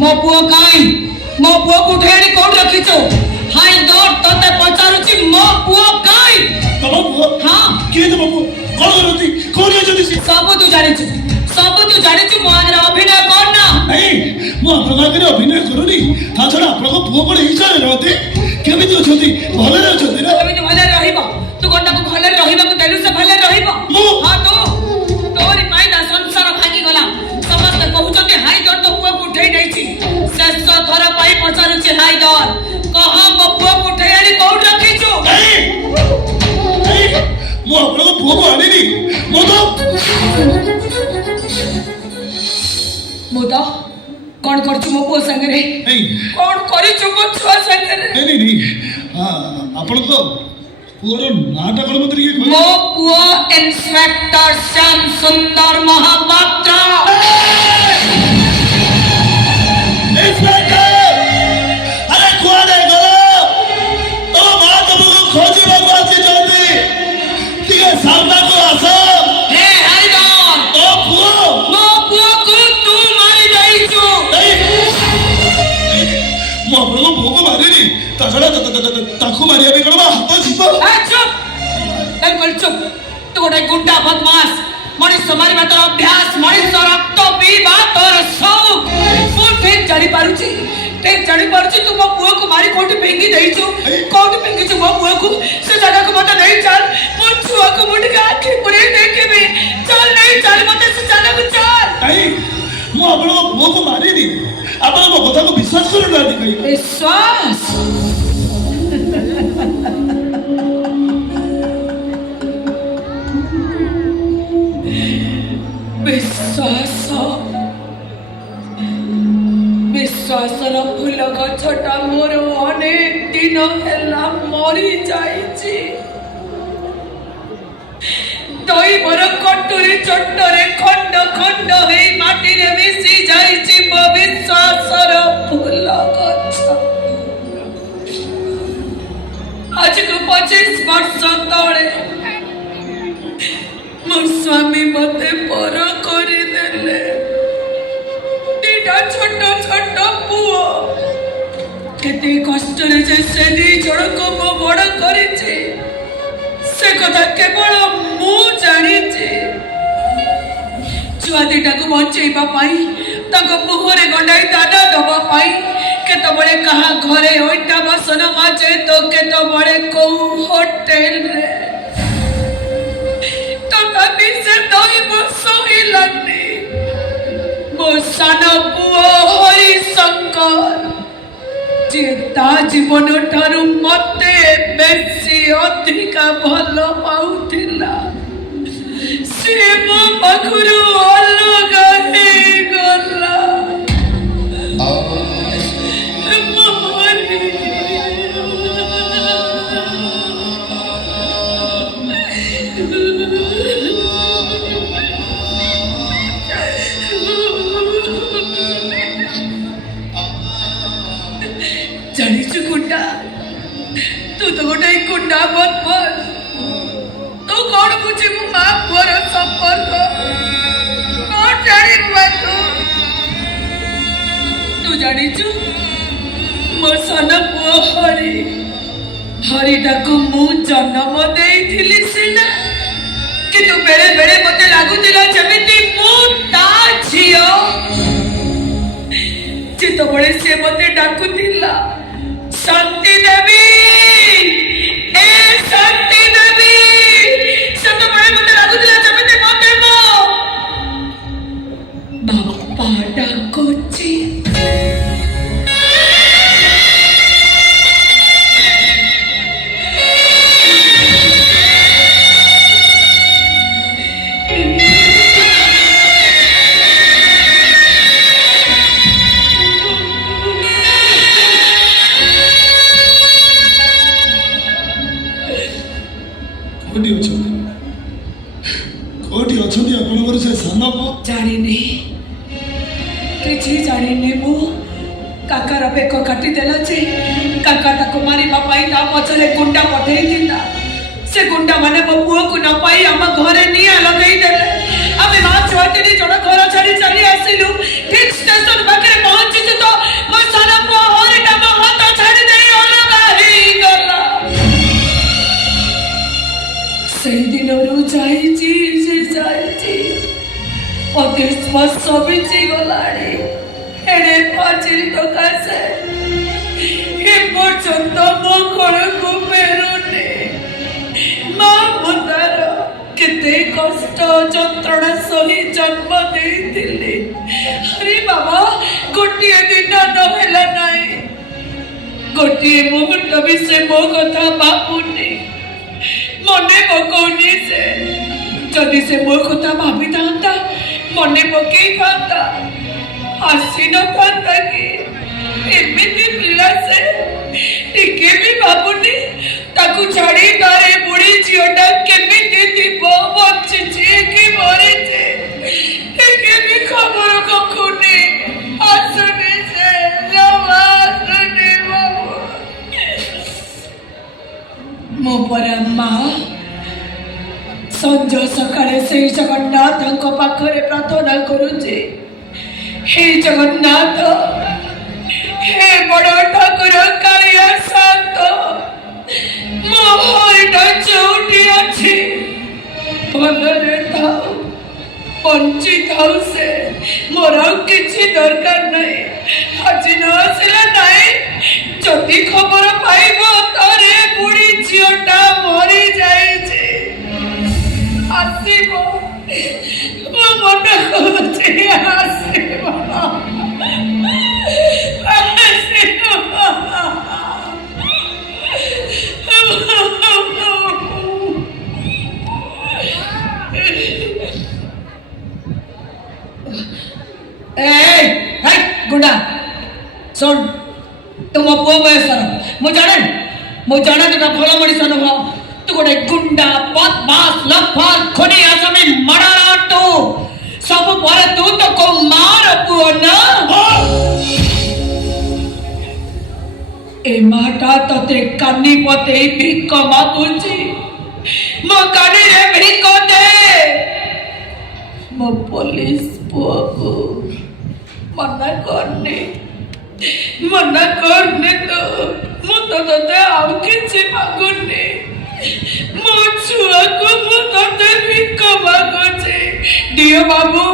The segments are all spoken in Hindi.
मो पुओ काई मो पुओ को ढेड़ी कोड रखिचो हाय दौड़ तते पचारुची मो पुओ काई तब पुओ हां के तब पुओ कोन करती कोन जदी सब तू जानिचु मो आजरा अभिनय करना नहीं मो आपन करे अभिनय करूनी ता छडा आपन पुओ कोन हिसाब रहते केमिति अछती भले रहछती ना केमिति भले रहिबो तू कोनटा को भले रहिबो को देलु से भले रहिबो हां तोरी पाई दा संसार भागी गला समस्त कहउचते हाय दौड़ तो पुओ को उठै नैछि शेष थर पाई पचारुची हाय दौड़ कहा मो पुओ को उठै आनी कोड रखिचु नहीं मो आपन पुओ को आनी मो तो कौन करछु मो पुओ संगे रे नहीं कौन करिछु मो छुआ संगे रे नहीं हां आपन को पुओर नाटा कोन मत रे मो पुओ इंस्पेक्टर श्याम सुंदर महापात्र इंस्पेक्टर अरे कोडे गलो तो मां तुमको खोजी बात जल्दी ठीक है सामने को आसो हे हाइदर तो पुओ मो पुओ को तू मारी जाइछु मो आपन को पुओ को मारिनी ताछड़ा ताखु मारिया भी करबा हाथ छिपो चुप तू गोटे गुंडा बदमाश मनीष मारिबा तोर अभ्यास मनीष रक्त पीबा तोर शौक तू ठीक जानी पारुची तू मो पुओ को मारी कोठी फेंकी देइछु कोठी फेंकीछु मो पुओ को से जगह को मत नहीं चल मो छुआ को मुंड के आंखी पुरे देखबे चल नहीं चल मत से जगह को चल नहीं मो आपन को पुओ को मारिनी आपन मो कथा को विश्वास करू ना कहि विश्वास विश्वासर फूल गछटा मोर अनेक दिन हेला मरी जाइछि दैवर कटुरी चट्टरे खंड खंड हे माटी रे मिसी जाइछि मो विश्वासर फूल गछ आज को 25 वर्ष तले मो स्वामी मते पर करि देले छोट छोट पुओ केते कष्ट रे जे से दी जड़क को बड़ करिछि से कथा केवल मु जानिछि छुआ दिटा को बचैबा पाई ताको मुहरे गंडाई दाना दबा पाई केतो बड़े कहा घरे ओइटा बसन माजे तो केतो बड़े को होटल रे तो तभी से दई बसो ही लगनी मो साना पुओ हरि शंकर जे ता जीवन ठारू मते बेसी अधिका भलो पाउथिला से मो पाखुरु अलगा हे गला जानिछु गुंडा तू तो गोटे गुंडा बदमाश तू कौन बुझिबु मां पुअर संपर्क कौन जानिबा तू जानिछु मोर सन पुओ हरिटा को मु जन्म देइथिली सिना किंतु बेरे बेरे मते लागुतिला जेमिति मु ता झियो चितो बड़े से मते डाकुतिला शांति देवी ए शांति देवी सत बड़े मते लागुतिला जेमिति मते मो बापा डाकुची कोठी अछंती आपनकर से साना को जानी नहीं किछि जानी नहीं मु काका रे बेको काटी देला जे काका ताको मारी बापाई ता पछरे गुंडा पठेई दिला से गुंडा माने मो पुओ को न पाई हम घरे निया लगई देले हमें मां छोटी जण घर छाड़ी चली आसिलु ठीक स्टेशन पाखरे पहुंची तो ପାଚିରି ସକାଶେ ଏ ପର୍ଯ୍ୟନ୍ତ ମୋ କୋଳକୁ ଫେରୁନି। ମା ମୁଁ ତାର କେତେ କଷ୍ଟ ଯନ୍ତ୍ରଣା ସହି ଜନ୍ମ ଦେଇଥିଲି। ଆରେ ବାବା ଗୋଟିଏ ଦିନ ନହେଲା ନାହିଁ, ଗୋଟିଏ ମୁହୂର୍ତ୍ତ ବି ସେ ମୋ କଥା ଭାବୁନି, ମନେ ପକଉନି। ସେ ଯଦି ସେ ମୋ କଥା ଭାବିଥାନ୍ତା, ମନେ ପକେଇଥାନ୍ତା, ଆସିନଥାନ୍ତା କି? ଏମିତି ପିଲା ସେ ଟିକେ ବି ଭାବୁନି ତାକୁ ଛାଡ଼ି ତାର ବୁଢ଼ୀ ଝିଅଟା କେମିତି ଥିବ, ବଞ୍ଚିଛି କି ମରିଛି ଟିକେ ବି ଖବର ରଖୁନି। ଆସୁନି ସେ, ଜମା ଆସୁନି ବାବୁ। ମୋ ପରା ମା ସଞ୍ଜ ସକାଳେ ସେଇ ଜଗନ୍ନାଥଙ୍କ ପାଖରେ ପ୍ରାର୍ଥନା କରୁଛି, ହେ ଜଗନ୍ନାଥ, ହେ ବଡ଼ ଠାକୁର କାଳିଆ ଶାନ୍ତ, ମୋ ହରିଟା ଯୋଉଠି ଅଛି ଭଲରେ ଥାଉ, ବଞ୍ଚି ଥାଉ ସେ, ମୋର ଆଉ କିଛି ଦରକାର ନାହିଁ। ଆଜି ନ ଆସିଲା ନାହିଁ, ଯଦି ଖବର ପାଇବ ତାରେ ବୁଢ଼ୀ ଝିଅଟା ମରି ଯାଇଛି, ଆସିବ, ମୋ ମନ କହୁଛି ଆସିବ, ଗୁଣ୍ଡା ଶୁଣ, ତୁ ମୋ ପୁଅ ବୟସର, ମୁଁ ଜାଣେ ତୁଟା ଭଲ ମଣିଷ ନୁହଁ, ତୁ ଗୋଟେ ଗୁଣ୍ଡା, ବଦମାସ, ଲଫର, ଖୁନି, ଆସାମୀ, ମର୍ଡରର ତୁ। ସବୁ ପରେ ତୁ ତ କୋଉ ମାର ପୁଅ ନା? ଏ ମାଟା ତତେ କାନି ପତେଇ ଭିକ ମାଗୁଛି, ମୋ କାନିରେ ଭିକ ଦେ। ମୋ ପୋଲିସ ପୁଅକୁ ମନା କରନି ତ, ମୁଁ ତ ତତେ ଆଉ କିଛି ମାଗୁନି, ମୋ ଛୁଆକୁ ମୁଁ ତତେ ଭିକ ମାଗୁଛି। ଦିଅ ବାବୁ,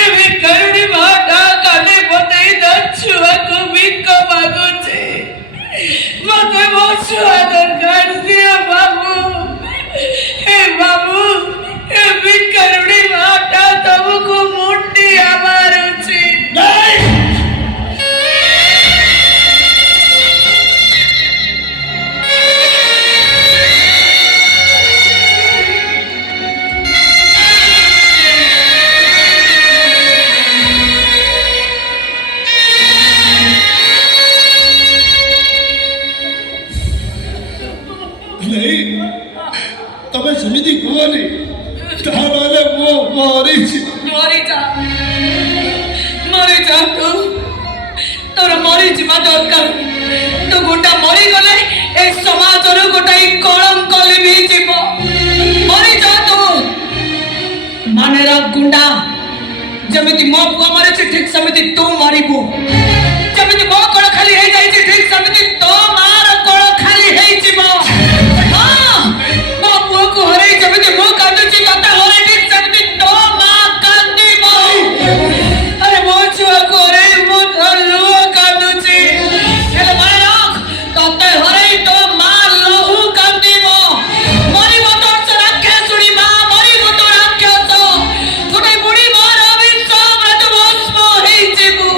ଏ ଭିକାରୁଣୀ ମାଟା କାନେ ପତେଇ ତା ଛୁଆକୁ ଭିକ ମାଗୁଛି, ମତେ ମୋ ଛୁଆ ଦରକାର, ଦିଅ ବାବୁ। ଏ ବାବୁ, ଏ ଭିକାରୁଣୀ ମାଟା ତମକୁ ମୁଣ୍ଡିଆ ମାରୁଛି। ତମେ ସେମିତି କୁହନି, ତାହେଲେ ମୁଁ ମରିଛି। ମରିଯା ତୁ, ତୋର ମରିଯିବା ଦରକାର। ତୁ ଗୋଟା ମରିଗଲେ ଏ ସମାଜରୁ ଗୋଟାଏ କଳଙ୍କ ଲିଭିଯିବ। ମରିଯା ତୁ। ମାନେ ଗୁଣ୍ଡା, ଯେମିତି ମୋ ପୁଅ ମରିଛି ଠିକ ସେମିତି ତୁ ମରିବୁ। ଯେମିତି ମୋ କୋଳ ଖାଲି ହେଇଯାଇଛି ଠିକ ସେମିତି ତୋ ମାର କୋଳ ଖାଲି ହେଇଯିବ। ମୋ ପୁଅକୁ ହରେଇ ଯେମିତି ମୁଁ କାନ୍ଦୁଛି, ତତେ ହରେଇ ଠିକ ସେମିତି ତୋ ମା କାନ୍ଦିବ। ଆରେ ମୋ ଛୁଆକୁ ହରେଇ ମୁଁ ଲୁହ କାନ୍ଦୁଛି, ହେଲେ ମନେ ରଖ, ତତେ ହରେଇ ତୋ ମା ଲହୁ କାନ୍ଦିବ। ମରିବ ତୋର ସେ ରାକ୍ଷସୁଣୀ ମା, ମରିବ ତୋ ରାକ୍ଷସ। ଗୋଟେ ବୁଢ଼ୀ ମାର ବିଷରେ ତୁ ଭସ୍ମ ହେଇଯିବୁ।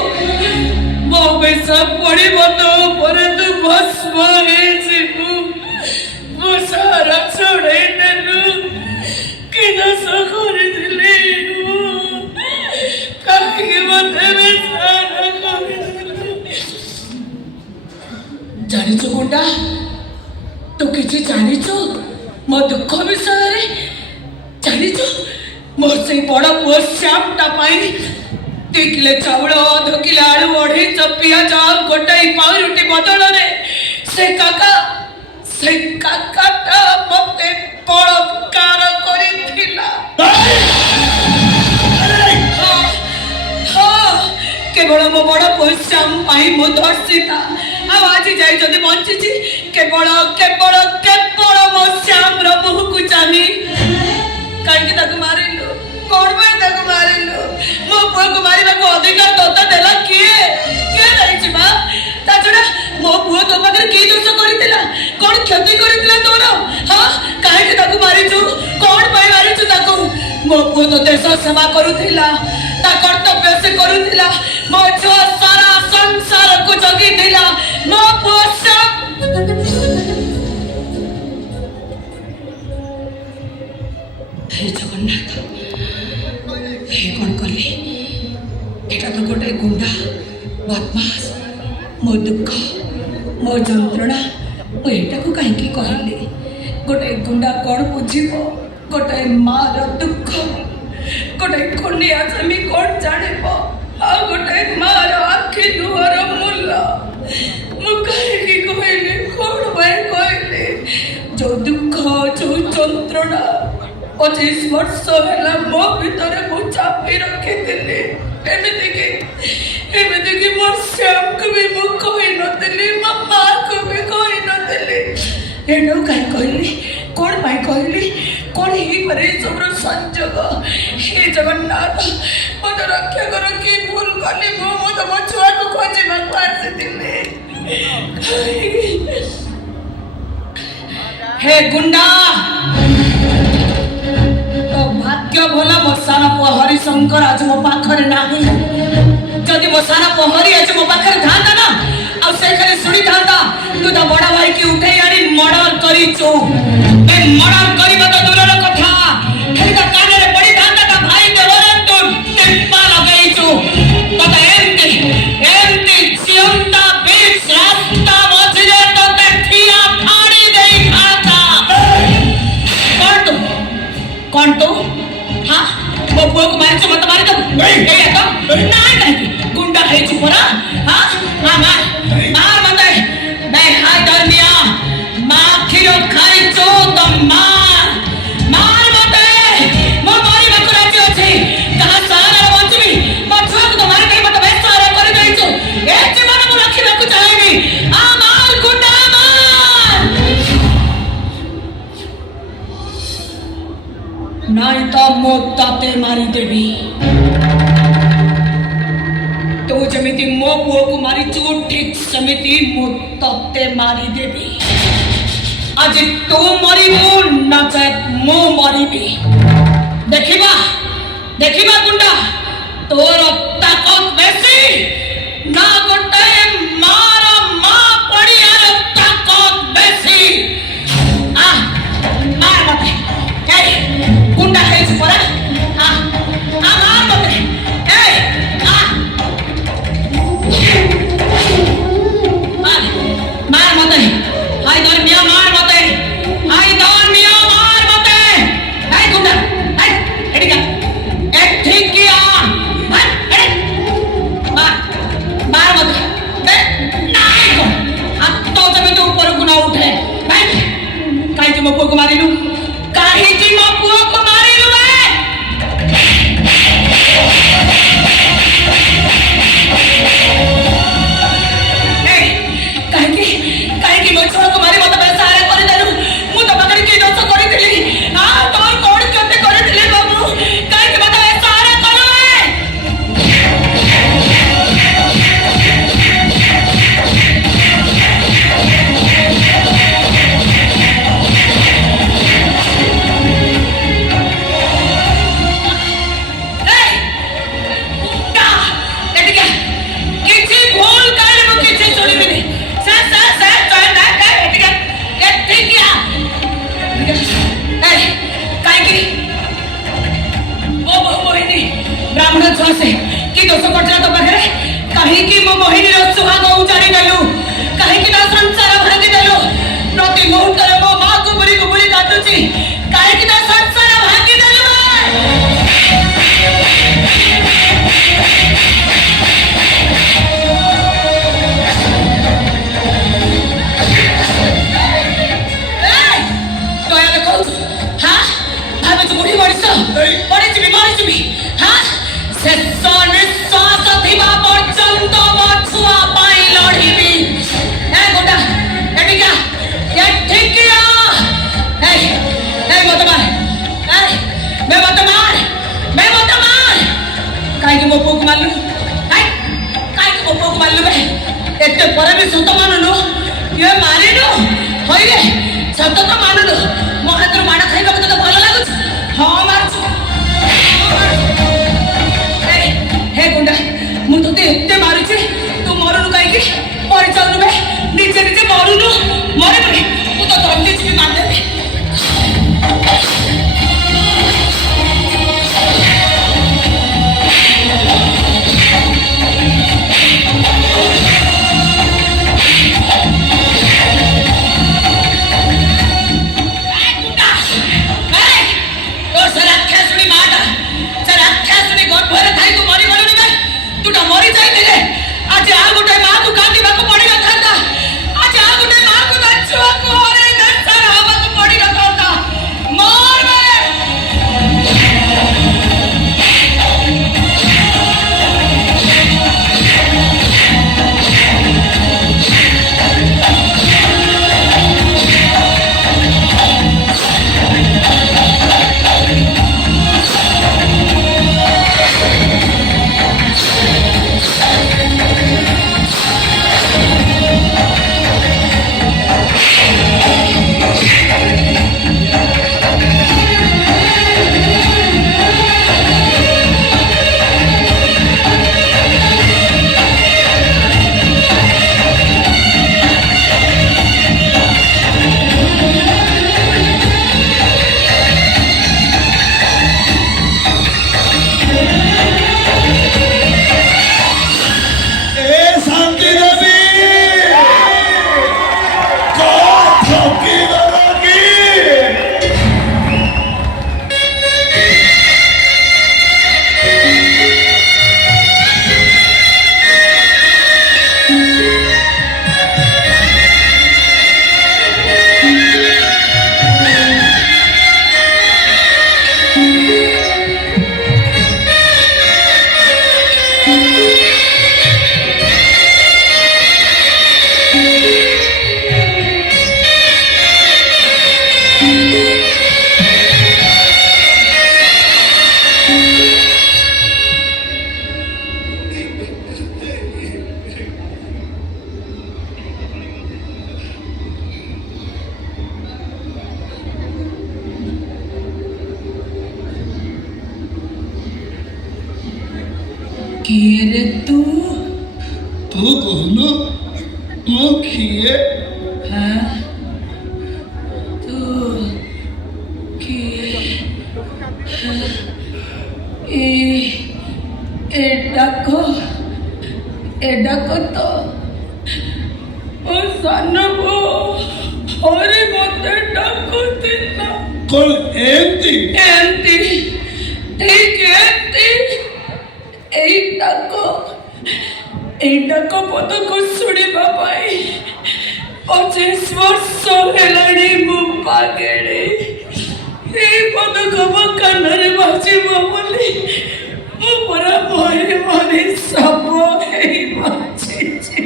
ମୋ ବିଷ ପଡ଼ିବ ତୋ ଉପରେ, ତୁ ଭସ୍ମ ହେଇଯିବୁ। ମୋ ସାରା ଛଡ଼େଇ ନେଲୁ, କି ଦୋଷ କରିଥିଲି ମୁଁ, କାହିଁକି ମତେ ବିଷାର କରିଥିଲୁ? ଜାଣିଛୁ ଗୁଣ୍ଡା, ତୁ କିଛି ଜାଣିଛୁ ମୋ ଦୁଃଖ ବିଷୟରେ? ଜାଣିଛୁ ମୋର ସେଇ ବଡ଼ ପୁଅ ଶ୍ୟାମଟା ପାଇଁ 2 କିଲୋ ଚାଉଳ, 2 କିଲୋ ଆଳୁ, 250 ପିଆଜ, ଗୋଟାଏ ପାଉରୁଟି ବଦଳରେ ସେ କାକାଟା ମତେ ବଳାତ୍କାର କରିଥିଲା। କେବଳ ମୋ ବଡ଼ ପୁଅ ଶ୍ୟାମ ପାଇଁ ମୁଁ ଧର୍ଷିତା। ଆଉ ଆଜି ଯାଇ ଯଦି ବଞ୍ଚିଛି କେବଳ ମୋ ଶ୍ୟାମର ମୁହଁକୁ ଚାହିଁ। କାହିଁକି ତାକୁ ମାରିଲୁ? କଣ ପାଇଁ ତାକୁ ମାରିଲୁ? ମୋ ପୁଅକୁ ମାରିବାକୁ ଅଧିକାର ତୋତେ ଦେଲା କିଏ? क्षति करथिला तोर हां काहे के ताकू मारिछु कोन पय मारिछु ताकू मो पुओ तो देश सेवा करूथिला ता कर्तव्य से करूथिला मो छुआ सारा संसार को जगी दिला मो पुओ सब हे जगन्नाथ हे कौन कले एटा तो गोटे गुंडा बदमाश मो दुख मो जंत्रणा मु एटा को कहीं कहली गोटे गुंडा कौन बुझीब गोटे मार दुख गोटे कन्या स्वामी कौन जानिब आ गोटे मार आखि दुआर मूल्य मु कहीं कहली कौन भाई कहली जो दुख जो जंत्रणा 25 वर्ष है मो भीतर मु चापी रखी एमती कि मोर श्याम को भी मु कही नथिली मो मां को भी कही नथिली एनो काई कहली कोन पाई कहली कोन ही करे सब संजोग हे जगन्नाथ मत रक्षा कर कि भूल कली मो मत मो छुआ को खोजी मत आसीतिले हे गुंडा तो भाग्य भला मो सारा पुआ हरिशंकर आज मो पाखरे नाही जदि मो सारा पहरी आज मो पाखरे थांता ना आ से खाली सुनी थांता तू तो बड़ा भाई की उठे आनी मर्डर करिचो ए मर्डर करिबा तो दूरर कथा खाली ता काने रे पड़ी थांता ता भाई देवरे तू टिप्पा लगाइचो तो एमती जियंता बीच रास्ता मझिरे तो ते ठिया फाड़ी देई खाता कौन तू हां मो पुओ को मारिछ मत मारि दो ए तो नाइ नहीं गुंडा है चुपरा हां मां मार मत मैं हाय दरमिया मां खिरो खाई चो तो मार मत मो मारी मत राजी अछि कहा सारा बंचमी मत छुआ तो मारि के मत बेसारा कर देइछु ए जीवन को रखी रखु चाहेनी आ मार गुंडा मार नहीं तो मो ताते मारी देबी तो जमिति मो पुओ को मारी चू ठीक समिति मो तत्ते मारी देबी आज तू मरिबू न चाहे मो मरिबी देखिबा गुंडा तोर ताकत बेसी ना गोटे मार मां पड़ियार ताकत बेसी आ मार मते ए गुंडा है परा आ मार मते ए आ मार मते हाय दरमिया मार मते हाय गुंडा हाय एडिका ए ठीक किया हाय मार मते ए नाइ को हाथ तो जब तो ऊपर को ना उठे हाय काहे कि मो पुओ को मारिलु काहे कि मो पुओ को मारिलु काहे कि मो छुआ को मारी मत बेसारे कर देलु मु तो पकड़ के दोष करितली आ तो कोड करते करितली बाबू काहे कि मत बेसारे करू ब्राह्मण छुआ से कि दोष करछला तो पाखरे काहे कि मो मोहिनी रो सुहाग उचारी देलु काहे कि ना संसार भांगी देलु प्रति मुहूर्त रे मो मां को बुरी काटुची काहे कि ना संसार भांगी देलु तो या देखो हां भाबे तू बुढ़ी मरिस भी हां से निश्वास दिवा पर्यंत मछुआ पाई लड़ीबी ए गोटा एटिका ये ठीक किया ए मत मार मैं मत मार काहे कि मो पुओ को मारलु काहे कि मो पुओ को मारलु बे एते पर भी सत माननु ये मारिनु ହଇରେ ସତ ତ ମାନୁନୁ ମୋ ହାତରୁ ମାଡ଼ ଖାଇବାକୁ ତତେ ଭଲ ଲାଗୁଛି ହଁ ମାରୁଛୁ ହେ ଗୁଣ୍ଡା ମୁଁ ତତେ ଏତେ ମାରୁଛି ତୁ ମରୁନୁ କାହିଁକି ମରିଯାଉନୁ ବେ ନିଜେ ନିଜେ ମରୁନୁ ମରିବୁନି ମୁଁ ତ ଦଣ୍ଡି ଯିବି ମାରିଦେବି किए रे तू कौन मो किए हाँ तू किए एडाको तो ओ सानो बो हरे मते डाको दिला कौन एंती एंती ठीक एंती ଏଇଟାକ ପଦକୁ ଶୁଣିବା ପାଇଁ 25 ବର୍ଷ ହେଲାଣି ମୁଁ ପାଗେଳି ଏଇ ପଦକ ମୋ କାନରେ ବାଜିବ ବୋଲି ମୁଁ ପୁରା ମରି ମରି ଶବ ହେଇ ବଞ୍ଚିଛି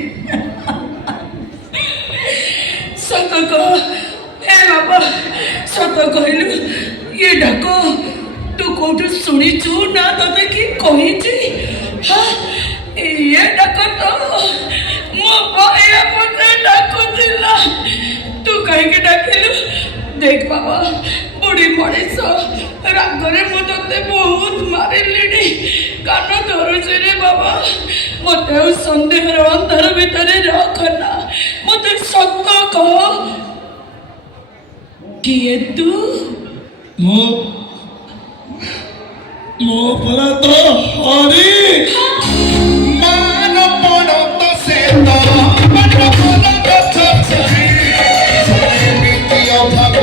ସତ କହ ଏ ବାବା ସତ କହିଲୁ ଇଏ ଡାକ ତୁ କୋଉଠୁ ଶୁଣିଛୁ ନା ତତେ କି କହିଛି ଇଏ ଡାକ ତ ମୋ ଭାଇ ମତେ ଡାକୁଥିଲା ତୁ କାହିଁକି ଡାକିଲୁ ଦେଖ ବାବା ବୁଢ଼ୀ ମଣିଷ ରାଗରେ ମୁଁ ତତେ ବହୁତ ମାରିଲିଣି କାନ ଧରୁଛି ରେ ବାବା ମତେ ଆଉ ସନ୍ଦେହର ଅନ୍ଧାର ଭିତରେ ରଖନା ମତେ ସତ କହ କିଏ ତୁ ମୋ ପରା ତ ହରି ମାନ ପଣ ତ ସେ ତ ମନ ପଣ କଥା ଛାଇ ଏମିତି ଅଭାଗ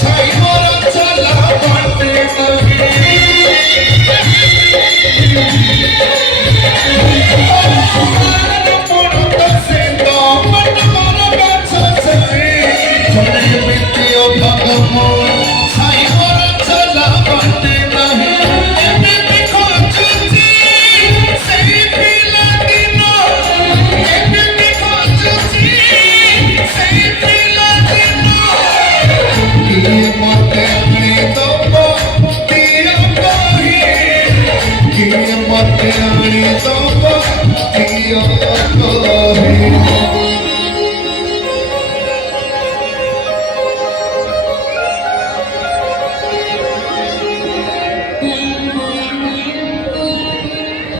ଛାଇ ମୋର ଚଲା ବାଟେ ମାନ ପଣ ତ ସେ ତ ମନ ପଣ କଥା ଛାଇ ଏମିତି ଅଭାଗ ଛାଇ ମୋର ଚଲା ବାଟେ Mate ani topa, tiyo tohi.